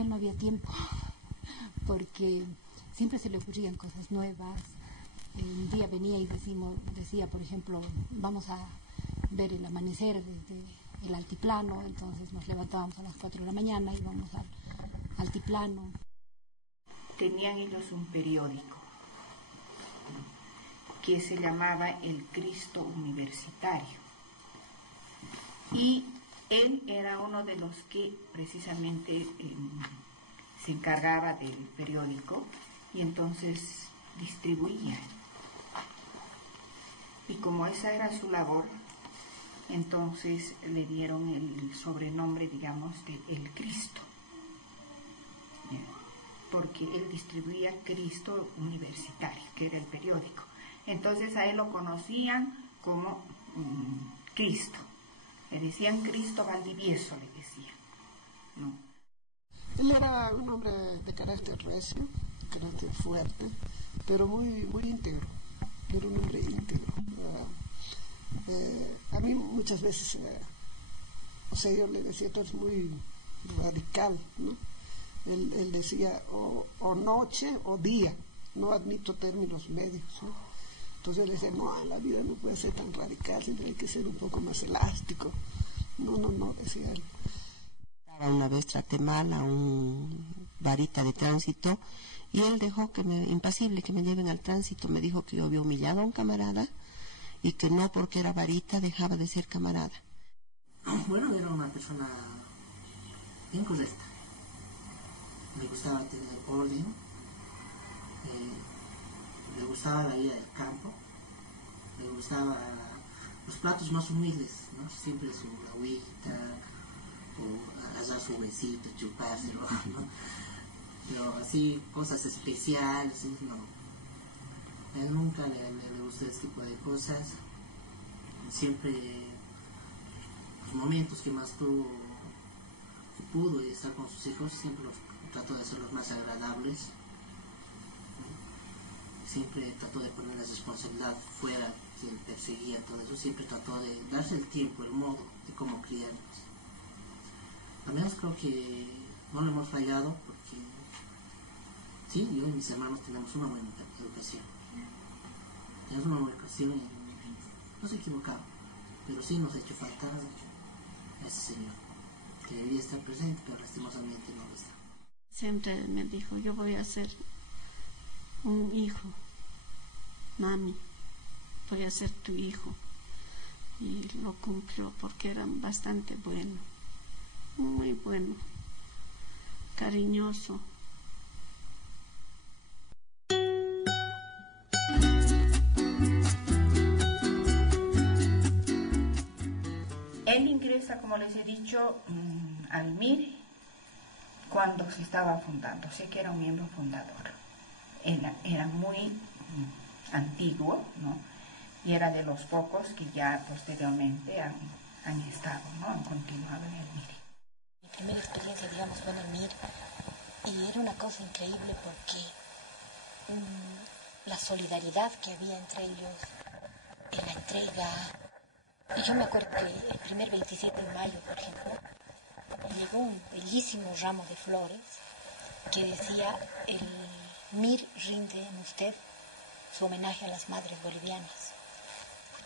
él no había tiempo, porque siempre se le ocurrían cosas nuevas. Un día venía y decía, por ejemplo, vamos a ver el amanecer desde el altiplano, entonces nos levantábamos a las 4 de la mañana y íbamos al altiplano. Tenían ellos un periódico que se llamaba El Cristo Universitario, y él era uno de los que precisamente se encargaba del periódico y entonces distribuía. Y como esa era su labor, entonces le dieron el sobrenombre, digamos, de El Cristo, porque él distribuía Cristo Universitario, que era el periódico. Entonces a él lo conocían como Cristo. Le decían Cristo Valdivieso, le decían, ¿no? Él era un hombre de carácter recio, de carácter fuerte, pero muy íntegro. Era un hombre íntegro. A mí muchas veces, yo le decía, tú eres muy radical, ¿no? Él decía o noche o día, no admito términos medios, ¿no? Entonces él decía, no, la vida no puede ser tan radical, siempre hay que ser un poco más elástico. No, decía él. Una vez traté mal a un varita de tránsito y él dejó impasible que me lleven al tránsito. Me dijo que yo había humillado a un camarada y que no porque era varita dejaba de ser camarada. Bueno, era una persona bien correcta. Le gustaba tener orden, le gustaba la vida del campo, le gustaba los platos más humildes, ¿no? Siempre su agüita, o allá su besito, chupárselo, ¿no? Pero así, cosas especiales, no. A él nunca le gustó ese tipo de cosas. Siempre, los momentos que más pudo estar con sus hijos, siempre los trató de hacer los más agradables. Siempre trató de poner la responsabilidad fuera, quien perseguía todo eso, siempre trató de darse el tiempo, el modo de cómo criarnos. Al menos creo que no le hemos fallado, porque sí, yo y mis hermanos tenemos una buena educación. Tenemos una buena educación y no se equivocaron, pero sí nos ha hecho falta a ese señor, que debía estar presente, pero lastimosamente no lo está. Siempre me dijo, yo voy a ser un hijo, mami, voy a ser tu hijo. Y lo cumplió porque era bastante bueno, muy bueno, cariñoso. Él ingresa, como les he dicho, al MIR cuando se estaba fundando, o sea que era un miembro fundador. Era muy antiguo, ¿no? Y era de los pocos que ya posteriormente han estado, ¿no? Han continuado en el MIR. Mi primera experiencia, digamos, fue en el MIR, y era una cosa increíble porque la solidaridad que había entre ellos, en la entrega. Y yo me acuerdo que el primer 27 de mayo, por ejemplo, llegó un bellísimo ramo de flores que decía: el MIR rinde en usted su homenaje a las madres bolivianas.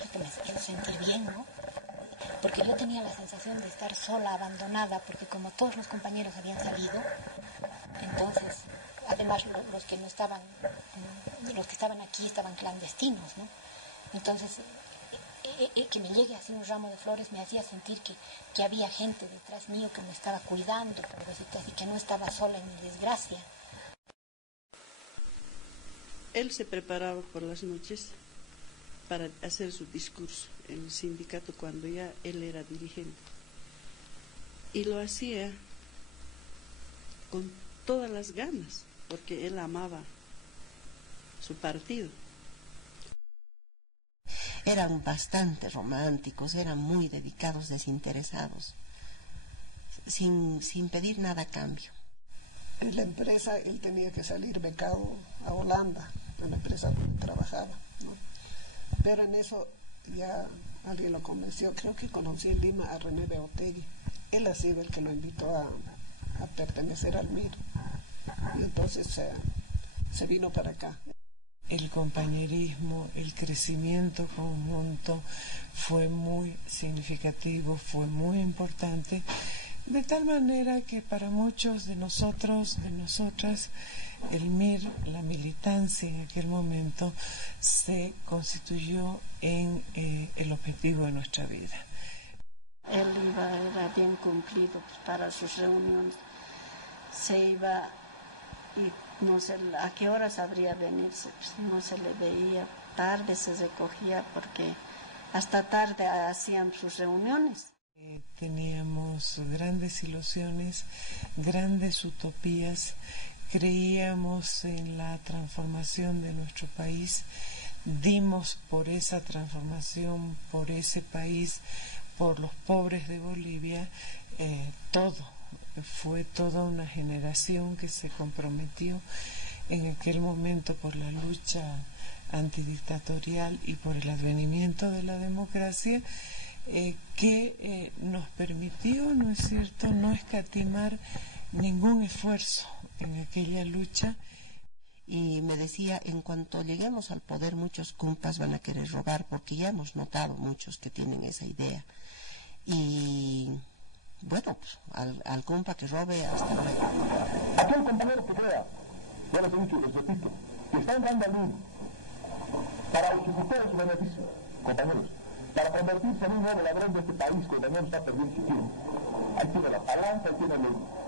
Esto me hizo sentir bien, ¿no? Porque yo tenía la sensación de estar sola, abandonada, porque como todos los compañeros habían salido, entonces, además los que estaban aquí estaban clandestinos, ¿no? Entonces, que me llegue así un ramo de flores me hacía sentir que había gente detrás mío que me estaba cuidando, y que no estaba sola en mi desgracia. Él se preparaba por las noches para hacer su discurso en el sindicato cuando ya él era dirigente. Y lo hacía con todas las ganas, porque él amaba su partido. Eran bastante románticos, eran muy dedicados, desinteresados, sin pedir nada a cambio. En la empresa él tenía que salir becado a Holanda, en la empresa donde trabajaba, ¿no? Pero en eso ya alguien lo convenció. Creo que conocí en Lima a René Beautegui. Él ha sido el que lo invitó a pertenecer al MIR. Y entonces se vino para acá. El compañerismo, el crecimiento conjunto fue muy significativo, fue muy importante, de tal manera que para muchos de nosotros, de nosotras, el MIR, la militancia en aquel momento, se constituyó en el objetivo de nuestra vida. Él era bien cumplido pues, para sus reuniones. Se iba y no sé a qué horas habría venirse, pues, no se le veía, tarde se recogía porque hasta tarde hacían sus reuniones. Teníamos grandes ilusiones, grandes utopías, creíamos en la transformación de nuestro país, dimos por esa transformación, por ese país, por los pobres de Bolivia, todo. Fue toda una generación que se comprometió en aquel momento por la lucha antidictatorial y por el advenimiento de la democracia, que nos permitió, ¿no es cierto?, no escatimar ningún esfuerzo en aquella lucha. Y me decía, en cuanto lleguemos al poder, muchos compas van a querer robar, porque ya hemos notado muchos que tienen esa idea. Y bueno, pues, al compa que robe hasta luego. Aquel compañero que crea, ya les he dicho y les repito, que está entrando al mundo para ustedes su beneficio, compañeros, para convertirse en un nuevo ladrón de este país, compañeros, está perdiendo su tiempo. Ahí tiene la palanca, ahí tiene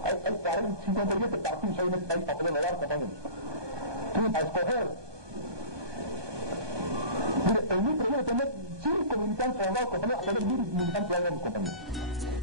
hay 40, 57 partidos ahí en este país para poder robar, compañeros. Tienen para escoger. Mire, el MIR debe tener 5 militantes robados, compañeros, a tener 1000 militantes robados, compañeros.